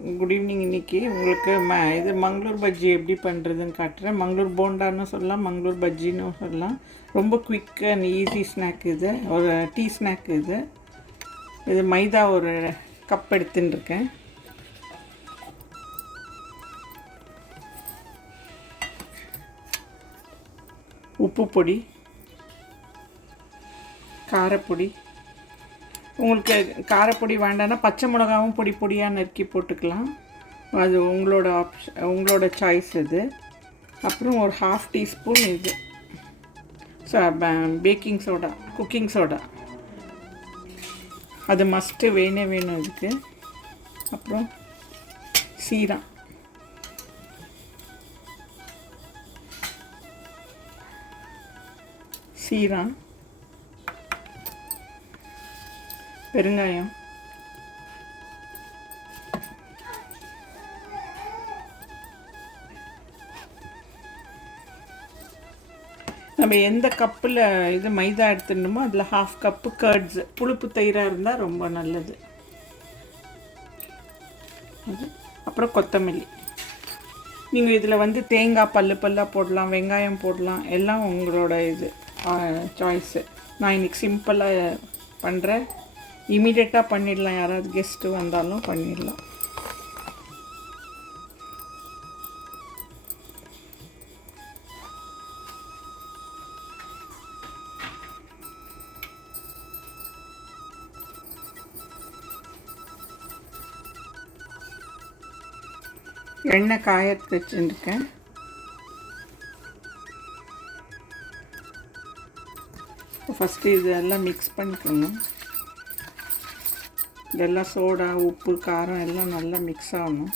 Good evening இன்னைக்கு உங்களுக்கு ம இது மங்களூர் பஜ்ஜி எப்படி பண்ணுறதுன்னு காட்டுறேன். மங்களூர் போண்டான்னு சொல்லலாம் மங்களூர் பஜ்ஜின்னு சொல்லலாம். ரொம்ப குவிக் அண்ட் ஈஸி ஸ்நாக் இது. ஒரு டீ ஸ்நாக் இது. இது மைதா ஒரு கப் எடுத்துன்னு இருக்கேன். உப்பு பொடி காரப்பொடி உங்களுக்கு காரப்பொடி வேண்டாம்னா பச்சை மிளகாவும் பொடி பொடியாக நறுக்கி போட்டுக்கலாம். அது உங்களோட ஆப்ஷன் உங்களோட சாய்ஸ் இது. அப்புறம் ஒரு ஹாஃப் டீஸ்பூன் இது. பேக்கிங் சோடா குக்கிங் சோடா அது மஸ்ட்டு வேணே வேணும் இதுக்கு அப்புறம் சீரா சீரா பெருங்காயம் நம்ம எந்த கப்பில் இது மைதா எடுத்துடணுமோ அதில் ஹாஃப் கப்பு கர்ட்ஸ் புளிப்பு தயிராக இருந்தால் ரொம்ப நல்லது. அது அப்புறம் கொத்தமல்லி. நீங்கள் இதில் வந்து தேங்காய் பல்லு பல்லாக போடலாம் வெங்காயம் போடலாம் எல்லாம் உங்களோட இது சாய்ஸு நான் இன்றைக்கி சிம்பிளாக பண்ணுறேன் இமீடியட்டாக பண்ணிடலாம். யாராவது கெஸ்ட்டு வந்தாலும் பண்ணிடலாம். எண்ணெய் காயத்து வச்சுருக்கேன். ஃபஸ்ட்டு இதெல்லாம் மிக்ஸ் பண்ணிக்கணும். இதெல்லாம் சோடா உப்பு காரம் எல்லாம் நல்லா மிக்ஸ் ஆகணும்.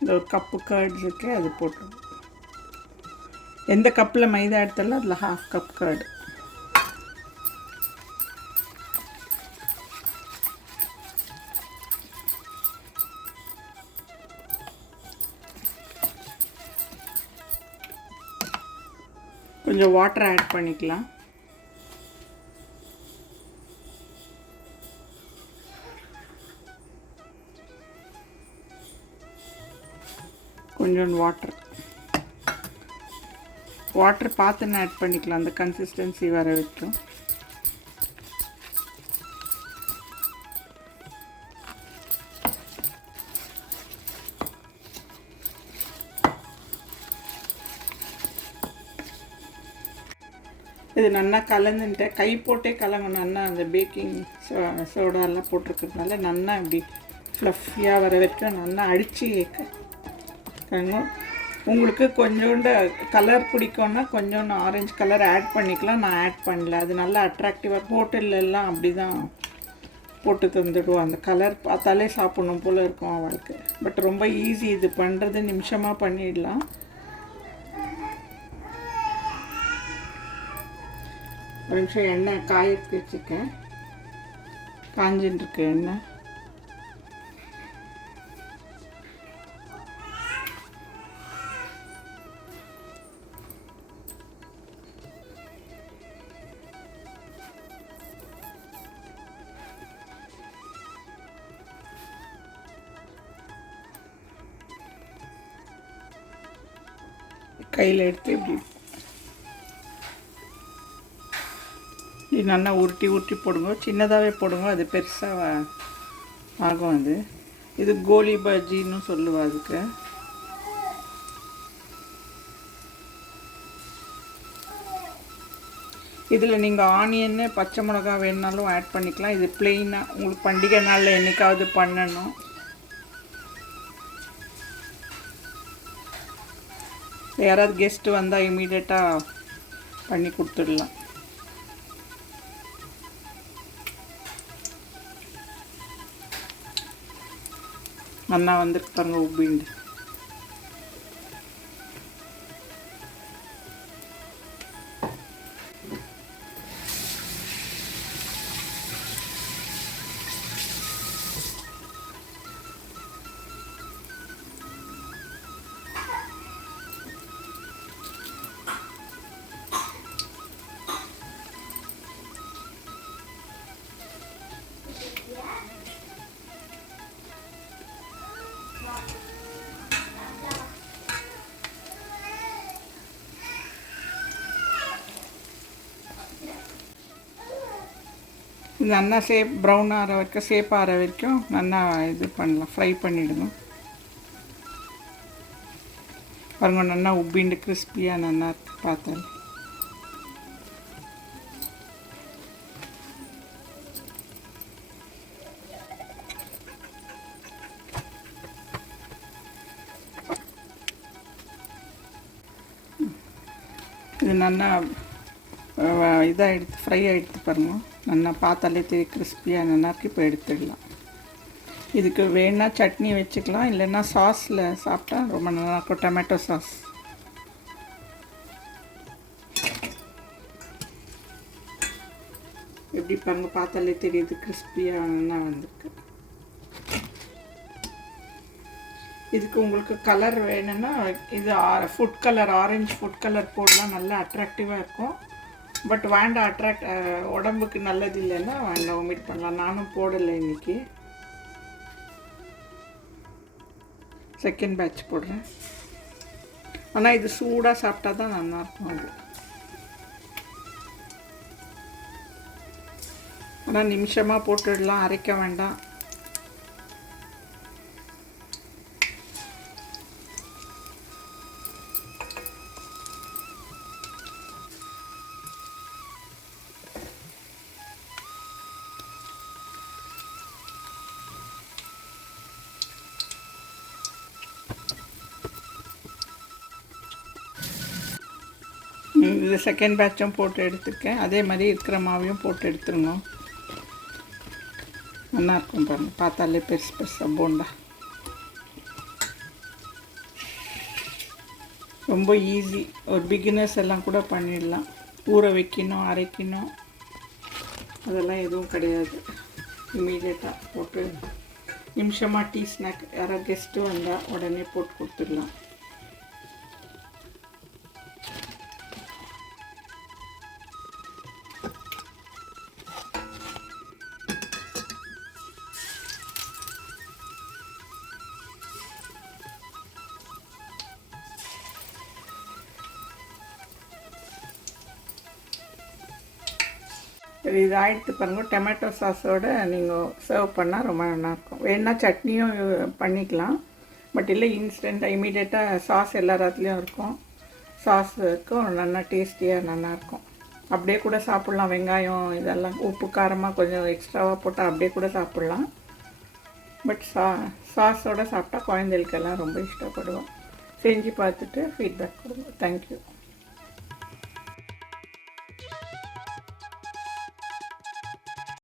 இந்த ஒரு கப்பு கர்ட் இருக்கு அது போட்டு எந்த கப்பில் மைதா எடுத்தாலும் அதில் ஹாஃப் கப் கர்டு கொஞ்சம் வாட்டர் ஆட் பண்ணிக்கலாம். கொஞ்சம் வாட்டர் வாட்டர் பார்த்துன்னு ஆட் பண்ணிக்கலாம் அந்த கன்சிஸ்டன்சி வர வரைக்கும். இது நல்லா கலந்துட்டேன் கை போட்டே கலங்கணும் நல்லா அந்த பேக்கிங் சோ சோடாலாம் போட்டிருக்கிறதுனால நல்லா இப்படி ஃப்ளஃபியாக வர வரைக்கும் நல்லா அடித்து கலங்க உங்களுக்கு கொஞ்சோண்டு கலர் பிடிக்கும்னா கொஞ்சோண்டு ஆரஞ்சு கலர் ஆட் பண்ணிக்கலாம். நான் ஆட் பண்ணல. அது நல்லா அட்ராக்டிவாக ஹோட்டல்லாம் அப்படி தான் போட்டு தந்துடுவோம். அந்த கலர் பார்த்தாலே சாப்பிடணும் போல் இருக்கும் அவளுக்கு. பட் ரொம்ப ஈஸி இது. பண்ணுறது நிமிஷமாக பண்ணிடலாம். நிமிஷம் எண்ணெய் காயத்து வச்சுக்கேன் காஞ்சின்னு இருக்கு எண்ணெய். கையில் எடுத்து இப்படி இது நல்லா உருட்டி உருட்டி போடுங்க. சின்னதாகவே போடுங்க. அது பெருசாக ஆகும் அது. இது கோலி பஜ்ஜின்னு சொல்லுவா அதுக்கு. இதில் நீங்கள் ஆனியன்னு பச்சை மிளகா வேணுனாலும் ஆட் பண்ணிக்கலாம். இது பிளெயினாக உங்களுக்கு பண்டிகை நாளில் என்றைக்காவது பண்ணணும். யாராவது கெஸ்ட்டு வந்தால் இமீடியட்டாக பண்ணி கொடுத்துடலாம். நல்லா வந்துருக்கு பாருங்கள் உப்பிண்டு இது நல்லா சேப் ப்ரௌன் ஆகிற வரைக்கும் சேப் ஆகிற வரைக்கும் நல்லா இது பண்ணலாம் ஃப்ரை பண்ணிவிடுங்க பாருங்க நல்லா உப்பிண்டு கிறிஸ்பியாக நல்லா இருக்குது பார்த்தேன் இது நல்லா இதாக எடுத்து ஃப்ரை ஆகிடுத்து பாருங்கள் நல்லா பார்த்தாலே தெரியும் கிறிஸ்பியாக நல்லா இருக்கு. இப்போ எடுத்துடலாம். இதுக்கு வேணால் சட்னி வச்சுக்கலாம். இல்லைன்னா சாஸில் சாப்பிட்டா ரொம்ப நல்லாயிருக்கும் டொமேட்டோ சாஸ் எப்படி பாருங்க பார்த்தாலே தெரியுது கிறிஸ்பியாக நல்லா வந்திருக்கு. இதுக்கு உங்களுக்கு கலர் வேணும்னா இது food colour orange food colour போடலாம். நல்லா அட்ராக்டிவாக இருக்கும். பட் வேண்டாம் அட்ராக்ட் உடம்புக்கு நல்லது இல்லைன்னா வேண்டாம் ஒமிட் பண்ணலாம். நானும் போடலை இன்றைக்கி செகண்ட் பேட்ச் போடுறேன். ஆனால் இது சூடாக சாப்பிட்டா தான் நல்லாயிருக்கும் அது. ஆனால் நிமிஷமாக போட்டுடலாம். அரைக்க வேண்டாம். இது செகண்ட் பேட்சும் போட்டு எடுத்துருக்கேன். அதே மாதிரி இருக்கிற மாவையும் போட்டு எடுத்துருங்க. நல்லா பாருங்கள் பார்த்தாலே பெருசு பெருசாக போண்டா. ரொம்ப ஈஸி ஒரு பிகினர்ஸ் எல்லாம் கூட பண்ணிடலாம். ஊற வைக்கணும் அரைக்கணும். அதெல்லாம் எதுவும் கிடையாது. இமீடியட்டாக போட்டு நிமிஷமாக டீ ஸ்நாக் யாராவது கெஸ்ட்டு வந்தால் உடனே போட்டு கொடுத்துடலாம். இது ஆயிடுத்து பாருங்க டொமேட்டோ சாஸோடு நீங்கள் சர்வ் பண்ணால் ரொம்ப நல்லாயிருக்கும் வேணுன்னா சட்னியும் பண்ணிக்கலாம். பட் இல்லை இன்ஸ்டண்ட்டாக இமீடியட்டாக சாஸ் எல்லா இடத்துலையும் இருக்கும். சாஸுக்கும் நல்லா டேஸ்டியாக நல்லாயிருக்கும் அப்படியே கூட சாப்பிட்லாம் வெங்காயம் இதெல்லாம். உப்பு காரமாக கொஞ்சம் எக்ஸ்ட்ராவாக போட்டால் அப்படியே கூட சாப்பிட்லாம். பட் சா சாஸோடு சாப்பிட்டா குழந்தைகளுக்கெல்லாம் ரொம்ப இஷ்டப்படுவோம். செஞ்சு பார்த்துட்டு ஃபீட்பேக் கொடுங்க. தேங்க்யூ